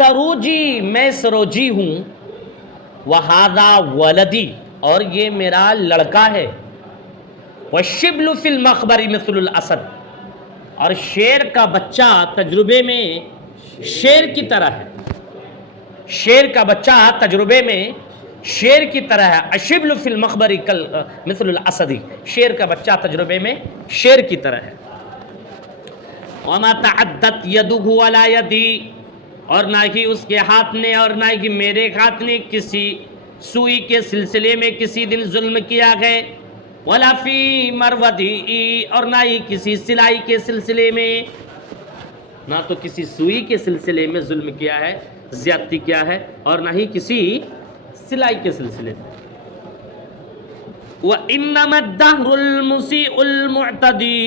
سروجی میں سروجی ہوں، وہذا ولدی اور یہ میرا لڑکا ہے، والشبل فی المخبر مثل الاسد اور شیر کا بچہ تجربے میں شیر کی طرح ہے، شیر کا بچہ تجربے میں شیر کی طرح ہے، الشبل فی المخبر مثل الاسد، شیر کا بچہ تجربے میں شیر کی طرح ہے۔ وما تعدت یدہ ولا یدی اور نہ ہی اس کے ہاتھ نے اور نہ ہی میرے ہاتھ نے کسی سوئی کے سلسلے میں کسی دن ظلم کیا ہے، ولا فی مرودی اور نہ ہی کسی سلائی کے سلسلے میں، نہ تو کسی سوئی کے سلسلے میں ظلم کیا ہے، زیادتی کیا ہے، اور نہ ہی کسی سلائی کے سلسلے میں۔ وَإِنَّمَا الدَّهْرُ الْمُسِيءُ الْمُعْتَدِي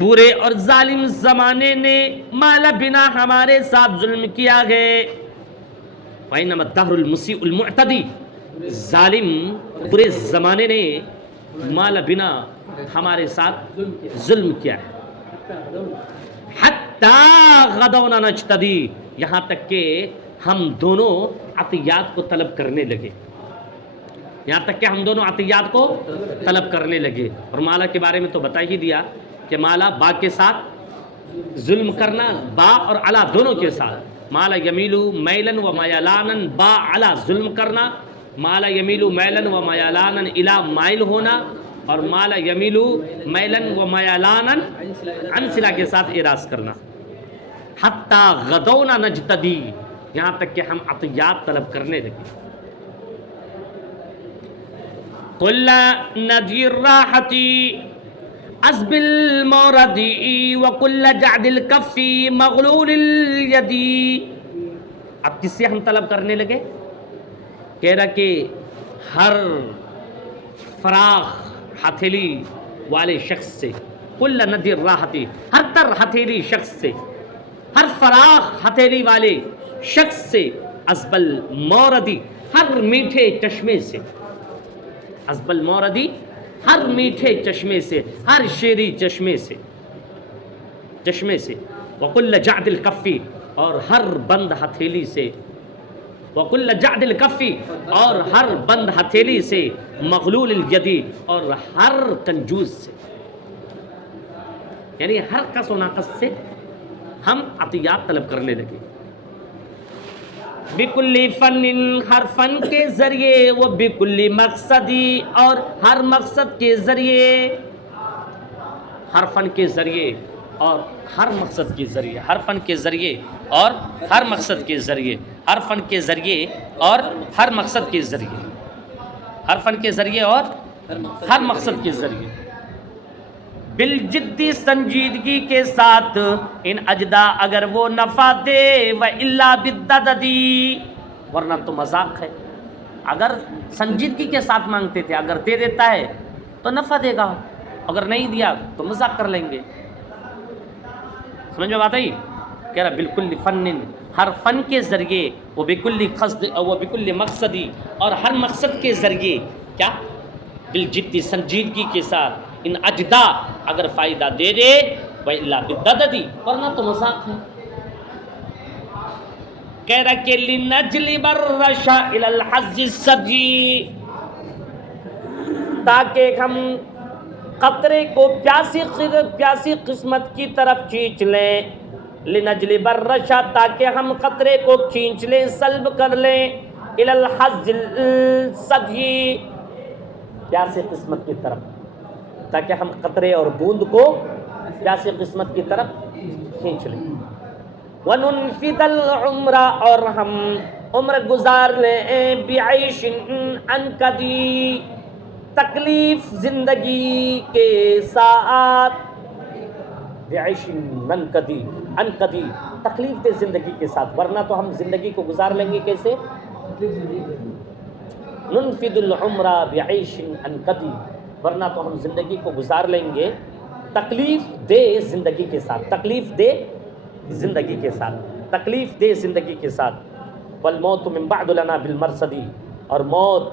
برے اور ظالم زمانے نے مالا بنا ہمارے ساتھ ظلم کیا ہے۔ وَإِنَّمَا الدَّهْرُ الْمُسِيءُ الْمُعْتَدِي ظالم برے زمانے نے مالا بنا ہمارے ساتھ ظلم کیا ہے۔ حَتَّى غَدَوْنَا نَجْتَدِي یہاں تک کہ ہم دونوں عطیات کو طلب کرنے لگے، یہاں تک کہ ہم دونوں عطیات کو طلب کرنے لگے۔ اور مالا کے بارے میں تو بتا ہی دیا کہ مالا با کے ساتھ ظلم کرنا، با اور علا دونوں کے ساتھ، مالا یمیلو میلن و میلانن، با علا ظلم کرنا، مالا یمیلو میلن و میلانن الا مائل ہونا، اور مالا یمیلو میلن و میلانن عن صلہ کے ساتھ اعراض کرنا۔ حتی غدونا نجتدی یہاں تک کہ ہم عطیات طلب کرنے لگے۔ کل ندی الراحتی عزب الموردی وکل جعد الکفی مغلول الیدی۔ اب کس سے ہم طلب کرنے لگے؟ کہہ رہا کہ ہر فراخ ہتھیلی والے شخص سے، کل ندی الراحتی ہر تر ہتھیلی شخص سے، ہر فراخ ہتھیلی والے شخص سے، عزب الموردی ہر میٹھے چشمے سے، عزب الموردی ہر میٹھے چشمے سے، ہر شیریں چشمے سے، وکل جعد الکفی اور ہر بند ہتھیلی سے، وکل جعد الکفی اور ہر بند ہتھیلی سے، مغلول الیدی اور ہر کنجوس سے، یعنی ہر کس و ناقص سے ہم عطیات طلب کرنے لگے۔ بکلی فن ہر فن کے ذریعے، وہ بکلی مقصدی اور ہر مقصد کے ذریعے، ہر فن کے ذریعے اور ہر مقصد کے ذریعے، ہر فن کے ذریعے اور ہر مقصد کے ذریعے، ہر فن کے ذریعے اور ہر مقصد کے ذریعے، ہر فن کے ذریعے اور ہر مقصد کے ذریعے، بالجدی سنجیدگی کے ساتھ، ان اجدا اگر وہ نفع دے، و الا بالدددی ورنہ تو مذاق ہے۔ اگر سنجیدگی کے ساتھ مانگتے تھے، اگر دے دیتا ہے تو نفع دے گا، اگر نہیں دیا تو مذاق کر لیں گے۔ سمجھ میں بات آئی؟ کہہ رہا بالکل فن ہر فن کے ذریعے، وہ بکل قصد وہ بکل مقصدی اور ہر مقصد کے ذریعے، کیا؟ بالجدی سنجیدگی کے ساتھ، ان اجدا اگر فائدہ دے دے، وَإِلَّا بِالدَّدَدِ ورنہ تو مذاق ہے۔ کہہ رہا کہ لِنَجْلِبَ الرَّشَا إِلَى الْحَظِّ السَّجِّ تاکہ ہم قطرے کو پیاسی قسمت کی طرف کھینچ لیں، لِنَجْلِبَ الرَّشَا تاکہ ہم قطرے کو کھینچ لیں، سلب کر لیں، إِلَى الْحَظِّ السَّجِّ پیاسی قسمت کی طرف، تاکہ ہم قطرے اور بوند کو پیاسی قسمت کی طرف کھینچ لیں۔ وَنُنْفِدَ الْعُمْرَ اور ہم عمر گزار لیں، بِعَيْشٍ أَنْكَدِي تکلیف زندگی کے ساتھ، بِعَيْشٍ أَنْكَدِي تکلیف دہ زندگی کے ساتھ، ورنہ تو ہم زندگی کو گزار لیں گے کیسے؟ ننفد العمر بعیش انکدی ورنہ تو ہم زندگی کو گزار لیں گے تکلیف دہ زندگی کے ساتھ، تکلیف دہ زندگی کے ساتھ، تکلیف دہ زندگی کے ساتھ۔ والموت من بعد لنا بالمرصدی اور موت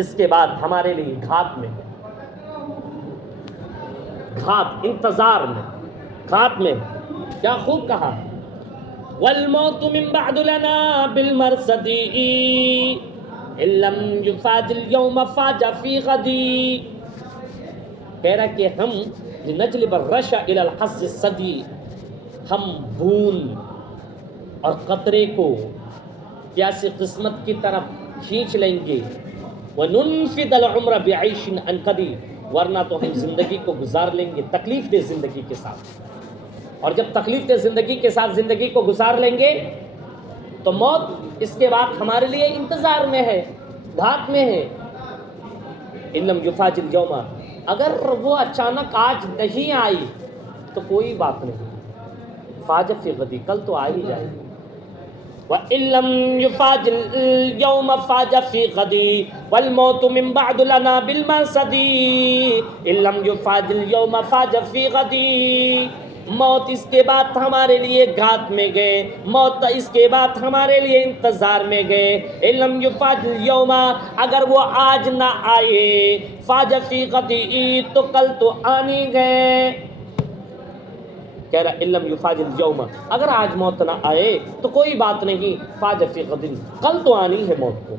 اس کے بعد ہمارے لیے گھات میں، گھات انتظار میں، گھات میں، کیا خوب کہا، والموت من بعد لنا بالمرصد ان لم يفاج اليوم فاج في غدی. کہہ رہا کہ ہم لنجلب الرش الى الحظ الصدی، ہم بون اور قطرے کو پیاسے قسمت کی طرف کھینچ لیں گے. وَنُنْفِدَ الْعُمْرَ بِعَيْشٍ أَنْقَدِي، ورنہ تو ہم زندگی کو گزار لیں گے تکلیف دہ زندگی کے ساتھ. اور جب تکلیف دہ زندگی کے ساتھ زندگی کو گزار لیں گے تو موت اس کے بعد ہمارے لیے انتظار میں ہے، گھات میں ہے. إِن لَمْ يُفَاجِ الْيَوْمَ، اگر وہ اچانک آج نہیں آئی تو کوئی بات نہیں، فاج فی غدی، کل تو آ ہی جائے گی. وَإِن لَّمْ يُفَاجِ الْيَوْمَ فَاجَ فِي غَدِي وَالْمَوْتُ مِن بَعْدُ لَنَا بِالْمَرْصَدِ إِن لَّمْ يُفَاجِ الْيَوْمَ فَاجَ فِي غَدِي. موت اس کے بعد ہمارے لیے گھات میں گئے، موت اس کے بعد ہمارے لیے انتظار میں گئے. إِن لَّمْ يُفَاجِ الْيَوْمَ، اگر وہ آج نہ آئے، فَاجَ فِي غَدِي، تو کل تو آنے گئے. کہہ رہا إِن لَّمْ يُفَاجِ الْيَوْمَ، اگر آج موت نہ آئے تو کوئی بات نہیں، فَاجَ فِي غَدٍ، کل تو آنی ہے موت کو.